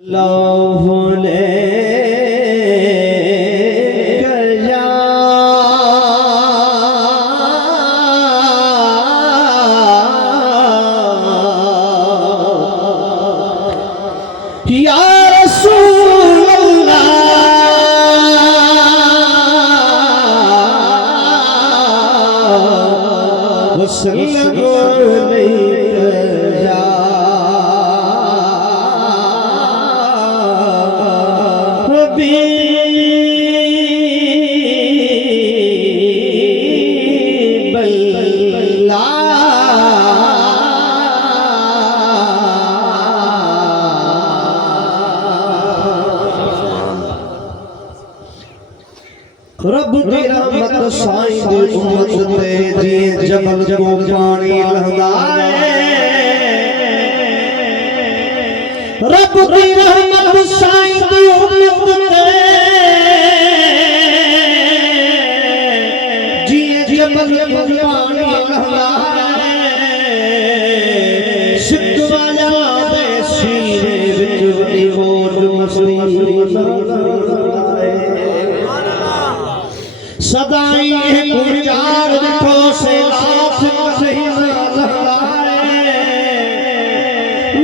लौले गया या रसूल अल्लाह वसल्लम अलैका रब दी रहमत साईं दी उम्मत ते जी जबल को पानी लहंदा है। रब दी रहमत साईं दी उम्मत ते जी जबल को पानी लहंदा है। शिकवाया दे सीने विच वडी होठ मसली सदाई गुजार दिखो से लाख महीना लहरा है।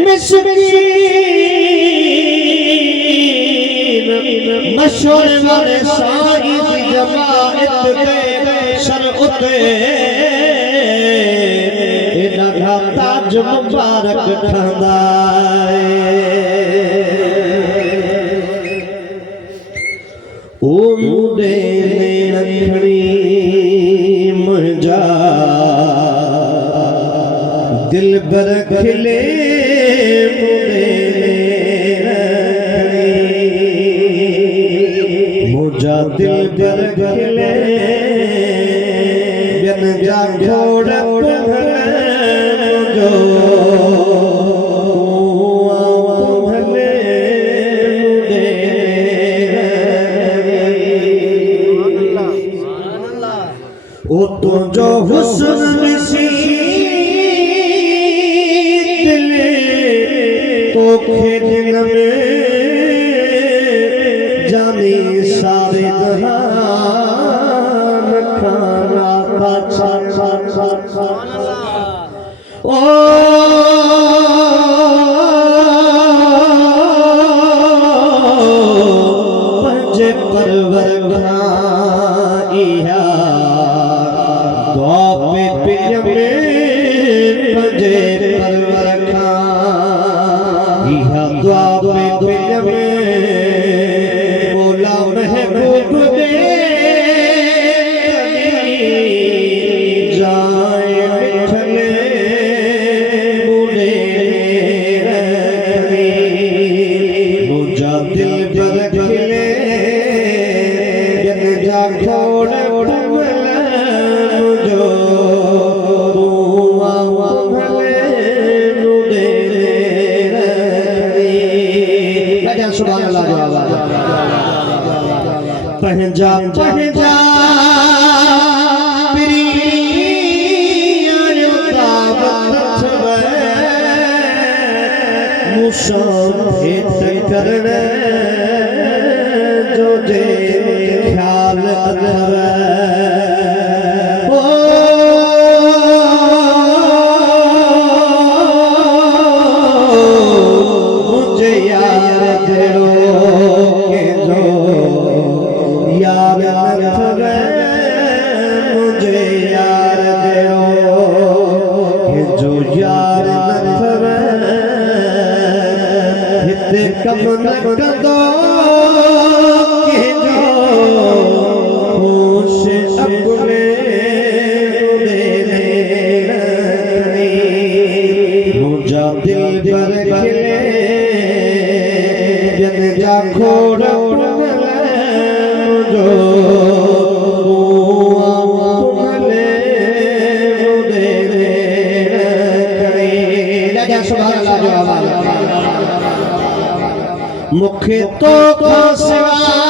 मिस्कीन मशहूर वाले साई दी जमात दे सर उते इना ताज मुबारक ठंदा ओ मुंडे मुझा दिल बर खिले मुझा दिल बर खिले बिन जा घोड़ जो ओ तो जो हुस्न नसी दिल तो खेदिन में जानी सारे जहान खाना पाछा ओ पंजे परवर खाइया द्वापे पियम पंजे परवर खाइया द्वापे पियम मौला महबूब दे जाए मिठले मुड़े रखनी मुझा दिल पर खिले जन जा खोड़ पहजा पहजा मुसाम भेंट करने जो दे ख्याल अधवे मुझे यार तेरो के जो यार नथवे मुझे यार देरो कि जो यार नथवे हिते कम न कदो कि जो होश अपने मुझा दिल पर खिले जन जा खोड़ मुखे तो सिवा